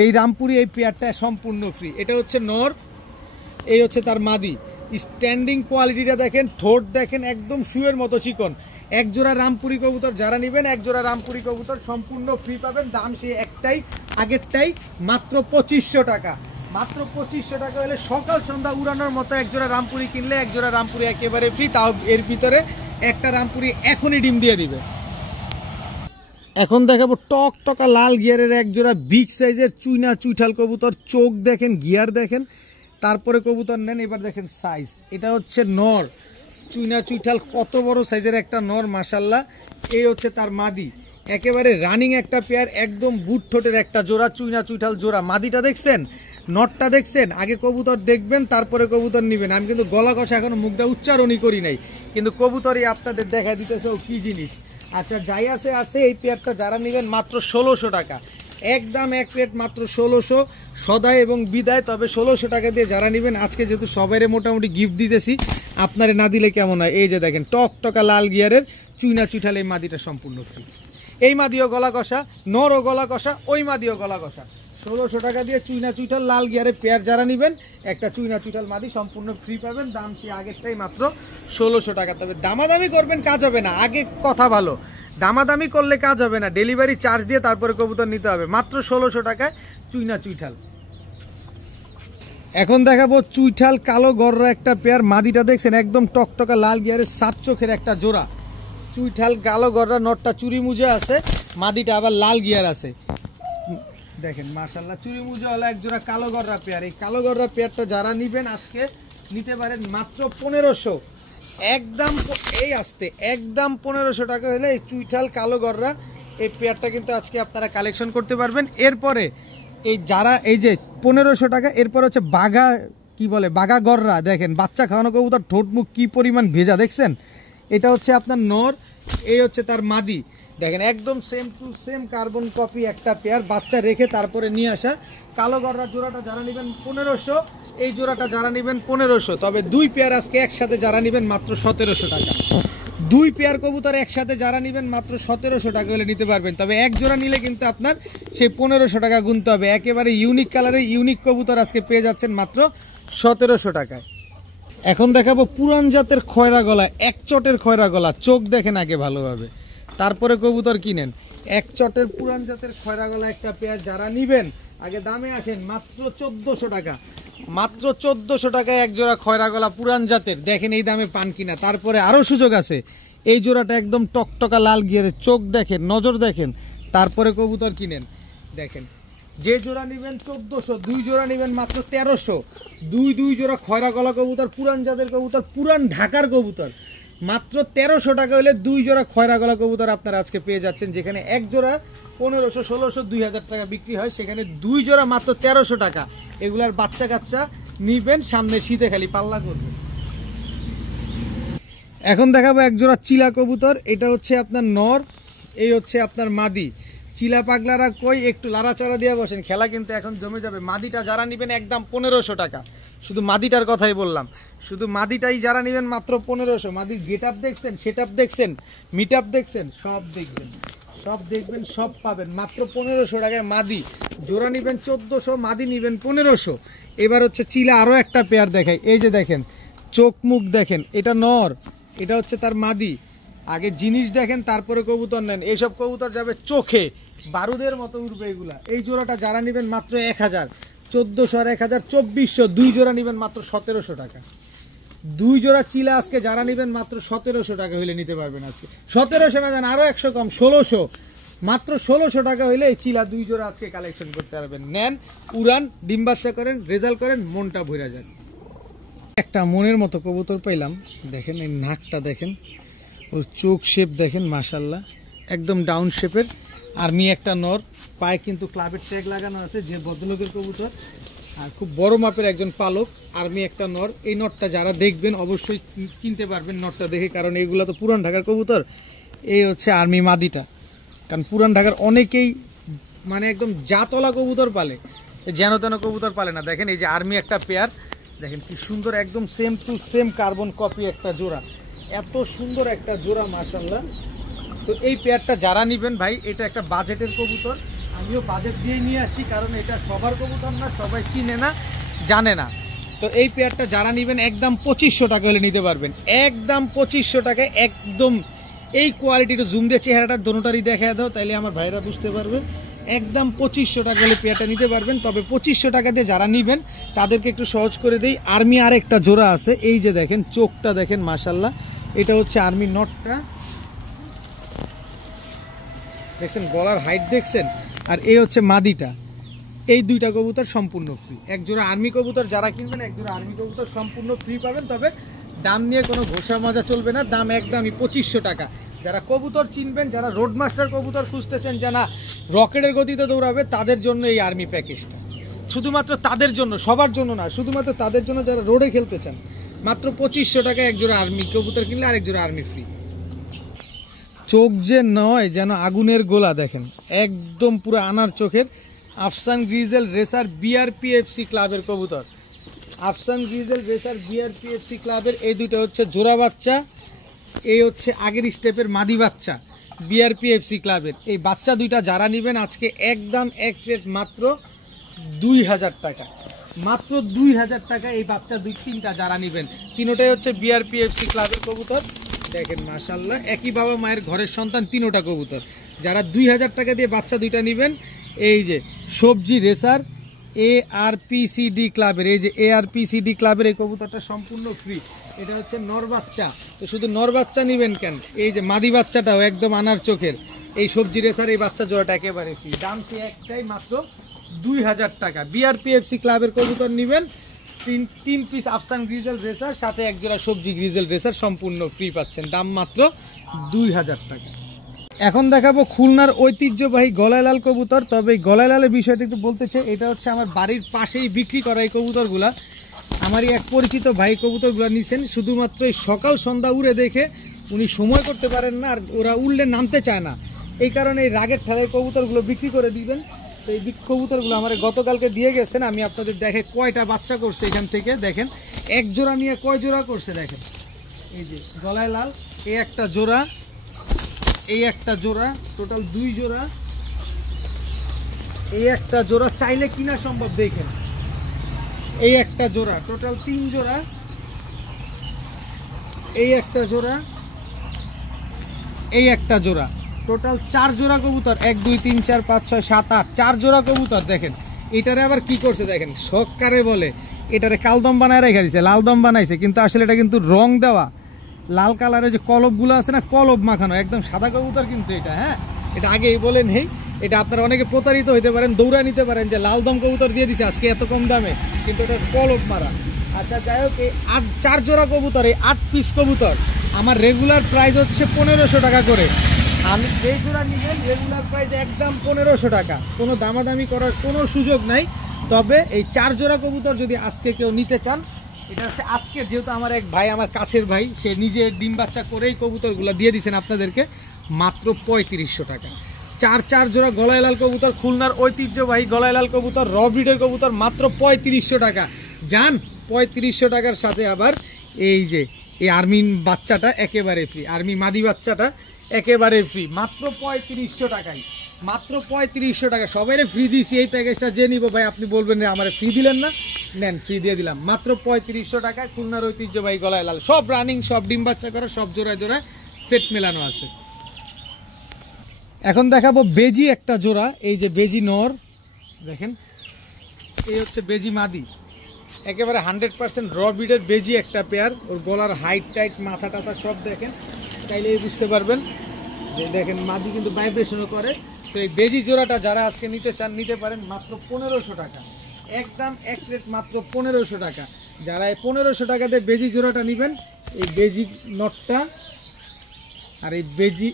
এই রামপুরি এই পেয়ারটা সম্পূর্ণ ফ্রি। এটা হচ্ছে নর, এই হচ্ছে তার মাদি। স্ট্যান্ডিং কোয়ালিটিটা দেখেন, ঠোঁট দেখেন, একদম শুয়ের মতো চিকন। এক জোড়া রামপুরি কবুতর যারা নেবেন, এক জোড়া রামপুরি কবুতর সম্পূর্ণ ফ্রি পাবেন। দাম সে একটাই, আগেরটাই, মাত্র 2500 টাকা। মাত্র 2500 টাকা হলে সকাল সন্ধ্যা উড়ানোর মতো এক জোড়া রামপুরি কিনলে এক জোড়া রামপুরি একেবারে ফ্রি, তাও এর ভিতরে একটা রামপুরি এখনই ডিম দিয়ে দিবে। এখন দেখাবো টক টকা লাল গিয়ারের এক জোড়া বিগ সাইজের চুইনা চুইঠাল কবুতর। চোখ দেখেন, গিয়ার দেখেন, তারপরে কবুতর নেন। এবার দেখেন সাইজ, এটা হচ্ছে নর, চুইনা চুইঠাল কত বড় সাইজের একটা নর মাশাল্লাহ। এই হচ্ছে তার মাদি, একেবারে রানিং একটা পেয়ার, একদম বুট ঠোঁটের একটা জোড়া, চুইনা চুইঠাল জোড়া। মাদিটা দেখছেন, নটটা দেখছেন, আগে কবুতর দেখবেন তারপরে কবুতর নেবেন। আমি কিন্তু গলা কষা এখনো মুখটা উচ্চারণই করি নাই, কিন্তু কবুতরই আপনাদের দেখা দিতেছে ও কি জিনিস। আচ্ছা যাই আছে আছে, এই পেয়ারটা যারা নেবেন মাত্র 1600 টাকা, একদম এক রেট মাত্র 1600 সদায় এবং বিদায়। তবে 1600 টাকা দিয়ে যারা নেবেন, আজকে যেহেতু সবাইরে মোটামুটি গিফট দিতেছি, আপনারে না দিলে কেমন হয়। এই যে দেখেন টক টকা লাল গিয়ারের চুইনা চুইঠাল, এই মাদিটা সম্পূর্ণ ফ্রি। এই মাদিও গলা কষা, নরও গলা কষা, ওই মাদিও গলা কষা। 1600 টাকা দিয়ে চুইনা চুইঠাল লাল গিয়ারের পেয়ার যারা নেবেন, একটা চুইনা চুইঠাল মাদি সম্পূর্ণ ফ্রি পাবেন। দাম সে আগেরটাই মাত্র 1600 টাকা। তবে দামাদামি করবেন, কাজ হবে না। আগে কথা ভালো, দামাদামি করলে কাজ হবে না, ডেলিভারি চার্জ দিয়ে তারপরে কবুতর নিতে হবে। মাত্র 1600 টাকায় চুইনা চুইঠাল। এখন দেখাবো চুইঠাল কালো গররা একটা পেয়ার। মাদিটা দেখছেন, একদম টকটকা লাল গিয়ারের 7 চোখের একটা জোড়া। চুইঠাল কালো গররা, নটটা চুরি মুজে আছে, মাদিটা আবার লাল গিয়ার আছে। দেখেন মাশাল্লাহ, চুরি মুজে হলো এক জোড়া কালো গররা পেয়ার। এই কালো গররা পেয়ারটা যারা নিবেন আজকে নিতে পারেন মাত্র 1500, একদম এই আসতে একদম 1500 টাকা হলে এই চুইঠাল কালো গররা এই পেয়ারটা কিন্তু আজকে আপনারা কালেকশন করতে পারবেন। এরপরে এই যারা এই যে 1500 টাকা, এরপর হচ্ছে বাঘা, কি বলে বাঘা গররা। দেখেন বাচ্চা খাওয়ানো কবুতর, ঠোঁট মুখ কি পরিমাণ ভেজা দেখছেন। এটা হচ্ছে আপনার নর, এই হচ্ছে তার মাদি। দেখেন একদম same to same carbon copy একটা পেয়ার, বাচ্চা রেখে তারপরে নিয়ে আসা। কালো গররা জোড়াটা যারা নেবেন 1500, এই জোড়াটা যারা নেবেন 1500। তবে দুই পেয়ার আজকে একসাথে যারা নেবেন মাত্র 1700 টাকা। দুই পেয়ার কবুতর একসাথে যারা নেবেন মাত্র 1700 টাকা হলে নিতে পারবেন। তবে এক জোড়া নিলে কিন্তু আপনার সেই 1500 টাকা গুনতে হবে। একেবারে ইউনিক কালারের ইউনিক কবুতর আজকে পেয়ে যাচ্ছেন মাত্র 1700 টাকায়। এখন দেখাবো পুরান জাতের খয়রা গলা, এক চটের খয়রা গলা। চোখ দেখেন আগে ভালোভাবে, তারপরে কবুতর কিনেন। এক চটের পুরান জাতের খয়রা গলা একটা পেয়ার যারা নিবেন, আগে দামে আসেন মাত্র 1400 টাকা। মাত্র 1400 টাকায় এক জোড়া খয়রা গলা পুরান জাতের। দেখেন এই দামে পান কিনা। তারপরে আরও সুযোগ আছে, এই জোড়াটা একদম টকটকা লাল গিয়ারের, চোখ দেখেন, নজর দেখেন, তারপরে কবুতর কিনেন। দেখেন যে জোড়া নেবেন 1400, দুই জোড়া নেবেন মাত্র 1300। দুই জোড়া খয়রা গলা কবুতর, পুরান জাতের কবুতর, পুরান ঢাকার কবুতর, মাত্র 1300 টাকা হলে দুই জোড়া খয়রা গলা কবুতর আপনারা আজকে পেয়ে যাচ্ছেন। যেখানে এক জোড়া 1500, 1600, 2000 টাকা বিক্রি হয়, সেখানে দুই জোড়া মাত্র 1300 টাকা। এগুলার বাচ্চা কাচ্চা নিবেন, সামনে শীতে খালি পাল্লা করবে। এখন দেখাবো এক জোড়া চিলা কবুতর। এটা হচ্ছে আপনার নর, এই হচ্ছে আপনার মাদি। চিলা পাগলারা কই একটু লাড়াচাড়া দিয়ে বসেন, খেলা কিন্তু এখন জমে যাবে। মাদিটা যারা নেবেন একদম 1500 টাকা। শুধু মাদিটার কথাই বললাম, শুধু মাদিটাই যারা নেবেন মাত্র 1500। মাদির গেট আপ দেখছেন, সেট আপ দেখছেন, মিট আপ দেখছেন, সব দেখবেন, সব দেখবেন, সব পাবেন মাত্র 1500 টাকায় মাদি। জোড়া নেবেন 1400, মাদি নেবেন 1500। এবার হচ্ছে চিলা আরও একটা পেয়ার দেখাই। এই যে দেখেন চোখ মুখ দেখেন, এটা নর, এটা হচ্ছে তার মাদি। আগে জিনিস দেখেন তারপরে কবুতর নেন। এইসব কবুতর যাবে চোখে, বারুদের মতো উঠবে এগুলা। এই জোড়াটা যারা নেবেন মাত্র 1000, 1400 আর 1000 2400। দুই জোড়া নেবেন মাত্র 1700 টাকা। দুই জোড়া চিলা আজকে যারা নেবেন মাত্র 1700 টাকা হইলে নিতে পারবেন। আজকে 1700 না, জান আরো 100 কম, 1600। মাত্র 1600 টাকা হইলে এই চিলা দুই জোড়া আজকে কালেকশন করতে পারবেন। নেন, উড়ান, ডিম বাচ্চা করেন, রেজাল্ট করেন, মনটা ভরে যান। একটা মনের মতো কবুতর পাইলাম। দেখেন এই নাকটা দেখেন, ওর চোখ শেপ দেখেন মাশাল্লাহ, একদম ডাউন শেপের। আর্মি একটা নর, পায়ে কিন্তু ক্লাবের ট্যাগ লাগানো আছে, যে ভদ্রলোকের কবুতর, আর খুব বড় মাপের একজন পালক। আর্মি একটা নর। এই নটটা যারা দেখবেন অবশ্যই চিনতে পারবেন নটটা দেখে, কারণ এইগুলো তো পুরান ঢাকার কবুতর। এই হচ্ছে আর্মি মাদিটা। কারণ পুরান ঢাকার অনেকেই মানে একদম জাতলা কবুতর পালে, যেন তেন কবুতর পালে না। দেখেন এই যে আর্মি একটা পেয়ার, দেখেন কি সুন্দর, একদম same to same carbon copy একটা জোড়া, এত সুন্দর একটা জোড়া মাশাআল্লাহ। তো এই পেয়ারটা যারা নেবেন ভাই, এটা একটা বাজেটের কবুতর, আমিও বাজেট দিয়ে নিয়ে আসছি, কারণ এটা সবার কবুতর না, সবাই চিনে না জানে না। তো এই পেয়ারটা যারা নেবেন একদম 2500 টাকা হলে নিতে পারবেন, একদম 2500 টাকায়। একদম এই কোয়ালিটির জুম দিয়ে চেহারাটা দোনোটারই দেখা দাও, তাইলে আমার ভাইরা বুঝতে পারবে। একদম 2500 টাকা হলে পেয়ারটা নিতে পারবেন। তবে 2500 টাকা দিয়ে যারা নেবেন তাদেরকে একটু সহজ করে দেই, আর্মি আর একটা জোড়া আছে, এই যে দেখেন চোখটা দেখেন মাশাআল্লাহ, এটা হচ্ছে আর্মি নটটা দেখছেন, গলার হাইট দেখছেন, আর এই হচ্ছে মাদিটা। এই দুইটা কবুতর সম্পূর্ণ ফ্রি, এক জোড়া আর্মি কবুতর যারা কিনবেন এক জোড়া আর্মি কবুতর সম্পূর্ণ ফ্রি পাবেন। তবে দাম নিয়ে কোনো ঘোষা মজা চলবে না, দাম একদমই 2500 টাকা। যারা কবুতর চিনবেন, যারা রোডমাস্টার কবুতর খুঁজতেছেন, যারা রকেটের গতিতে দৌড়াবে, তাদের জন্য এই আর্মি প্যাকেজটা, শুধুমাত্র তাদের জন্য, সবার জন্য না, শুধুমাত্র তাদের জন্য যারা রোডে খেলতে চান। মাত্র 2500 টাকায় এক জোড়া আর্মি কবুতর কিনলে আরেক জোড়া আর্মি ফ্রি। চোখ যে নয় যেন আগুনের গোলা, দেখেন একদম পুরো আনার চোখের আফসান গ্রিজেল রেসার বিআরপিএফসি ক্লাবের কবুতর, আফসান গ্রিজেল রেসার বিআরপিএফসি ক্লাবের এই দুটো হচ্ছে জোড়া বাচ্চা, এই হচ্ছে আগের স্টেপের মাদি বাচ্চা বিআরপিএফসি ক্লাবের। এই বাচ্চা দুইটা যারা নেবেন আজকে একদম এক প্লেট মাত্র 2000 টাকা, মাত্র 2000 টাকা। এই বাচ্চা দুই তিনটা যারা নেবেন, তিনোটাই হচ্ছে বিআরপিএফসি ক্লাবের কবুতর। দেখেন মাশাআল্লাহ, একই বাবা মায়ের ঘরের সন্তান, তিনোটা কবুতর। যারা 2000 টাকা দিয়ে বাচ্চা দুইটা নেবেন, এই যে সবজি রেসার এআরপিসিডি ক্লাবের, এই যে এআরপিসিডি ক্লাবের এই কবুতরটা সম্পূর্ণ ফ্রি। এটা হচ্ছে নর বাচ্চা, তো শুধু নর বাচ্চা নেবেন কেন, এই যে মাদি বাচ্চাটাও একদম আনার চোখের, এই সবজি রেসার এই বাচ্চা জোড়াটা একেবারে ফ্রি। দাম সে একটাই মাত্র 2000 টাকা। বিআরপিএফসি ক্লাবের কবুতর নেবেন, তিন পিস আফসান গ্রিজেল রেসার সাথে এক জোড়া সবজি গ্রিজেল রেসার সম্পূর্ণ ফ্রি পাচ্ছেন, দাম মাত্র 2000 টাকা। এখন দেখাবো খুলনার ঐতিহ্যবাহী গলায় লাল কবুতর। তবে এই গলায় লালের বিষয়টা একটু বলতে চাই, এটা হচ্ছে আমার বাড়ির পাশেই বিক্রি করা এই কবুতরগুলা, আমারই এক পরিচিত ভাই কবুতরগুলো নিছেন, শুধুমাত্র এই সকাল সন্ধ্যা উড়ে দেখে উনি সময় করতে পারেন না, আর ওরা উড়লে নামতে চায় না, এই কারণে এই রাগের ঠেলায় কবুতরগুলো বিক্রি করে দিবেন। তো এই কবুতরগুলো আমার গতকালকে দিয়ে গেছেন, আমি আপনাদের দেখে কয়টা বাচ্চা করছে এখান থেকে দেখেন, এক জোড়া নিয়ে কয় জোড়া করছে দেখেন। এই যে গলায় লাল, এই একটা জোড়া, এই একটা জোড়া, টোটাল 2 জোড়া, এই একটা জোড়া চাইলে কিনা সম্ভব দেখেন, এই একটা জোড়া, টোটাল 3 জোড়া, এই একটা জোড়া, এই একটা জোড়া, টোটাল 4 জোড়া কবুতর। 1 2 3 4 5 6 7 8, 4 জোড়া কবুতর। দেখেন এটারে আবার কি করছে দেখেন, শখকারে বলে এটারে কালদম বানায় রেখে দিছে, লাল দম বানাইছে, কিন্তু আসলে এটা কিন্তু রং দেওয়া, লাল কালারের যে কলবগুলো আছে না, কলব মাখানো, একদম সাদা কবুতর কিন্তু এটা। হ্যাঁ, এটা আগেই বলে নেই, এটা আপনারা অনেকে প্রতারিত হইতে পারেন, দৌড়া নিতে পারেন যে লাল দম কবুতর দিয়ে দিছে আজকে এত কম দামে, কিন্তু এটা কলব মারা। আচ্ছা যাই হোক, এই 4 জোড়া কবুতর, এই 8 পিস কবুতর আমার রেগুলার প্রাইস হচ্ছে 1500 টাকা করে। আমি যেই জোড়া নিবেন রেগুলার প্রাইস একদম 1500 টাকা, কোনো দামাদামি করার কোনো সুযোগ নাই। তবে এই 4 জোড়া কবুতর যদি আজকে কেউ নিতে চান, এটা হচ্ছে আজকে, যেহেতু আমার এক ভাই, আমার কাছের ভাই, সে নিজে ডিম বাচ্চা করেই কবুতরগুলো দিয়ে দিয়েছেন আপনাদেরকে মাত্র 3500 টাকা। 4 জোড়া গলায় লাল কবুতর, খুলনার ঐতিহ্যবাহী গলায় লাল কবুতর, র ব্রিডের কবুতর, মাত্র 3500 টাকা। যান 3500 টাকার সাথে আবার এই যে এই আর্মি বাচ্চাটা একেবারে ফ্রি, আর্মি মাদি বাচ্চাটা একেবারে ফ্রি, মাত্র 3500 টাকায়, মাত্র 3500 টাকা। সবাইরে ফ্রি দিয়েছি এই প্যাকেজটা, যে নিব ভাই আপনি বলবেন যে আমার ফ্রি দিলেন না, নেন ফ্রি দিয়ে দিলাম মাত্র 3500 টাকায়। খুলনার ঐতিহ্যবাহী গলায় লাল, সব রানিং, সব ডিম বাচ্চা করা, সব জোড়ায় জোড়ায় সেট মেলানো আছে। এখন দেখাবো বেজি একটা জোড়া, এই যে বেজি নর দেখেন, এই হচ্ছে বেজি মাদি, একেবারে 100% র ব্রিডের বেজি একটা পেয়ার। ওর গলার হাইট টাইট, মাথা টাথা সব দেখেন, তাইলে বুঝতে পারবেন যে দেখেন মাদি কিন্তু ভাইব্রেশনও করে। তো এই বেজি জোড়াটা যারা আজকে নিতে চান নিতে পারেন মাত্র 1500 টাকা, একদম এক প্লেট মাত্র 1500 টাকা। যারা এই 1500 টাকাতে বেজি জোড়াটা নেবেন, এই বেজি নটটা আর এই বেজি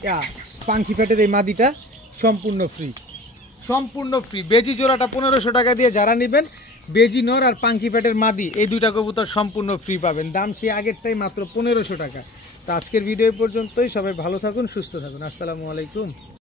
পাঙ্কি ফ্যাটের এই মাদিটা সম্পূর্ণ ফ্রি, সম্পূর্ণ ফ্রি। বেজি জোড়াটা 1500 টাকা দিয়ে যারা নেবেন, বেজি নর আর পাঙ্কি ফ্যাটের মাদি এই দুইটা কবুতর সম্পূর্ণ ফ্রি পাবেন, দাম সে আগেরটাই মাত্র 1500 টাকা। তো আজকের ভিডিও পর্যন্তই, সবাই ভালো থাকুন, সুস্থ থাকুন, আসসালামু আলাইকুম।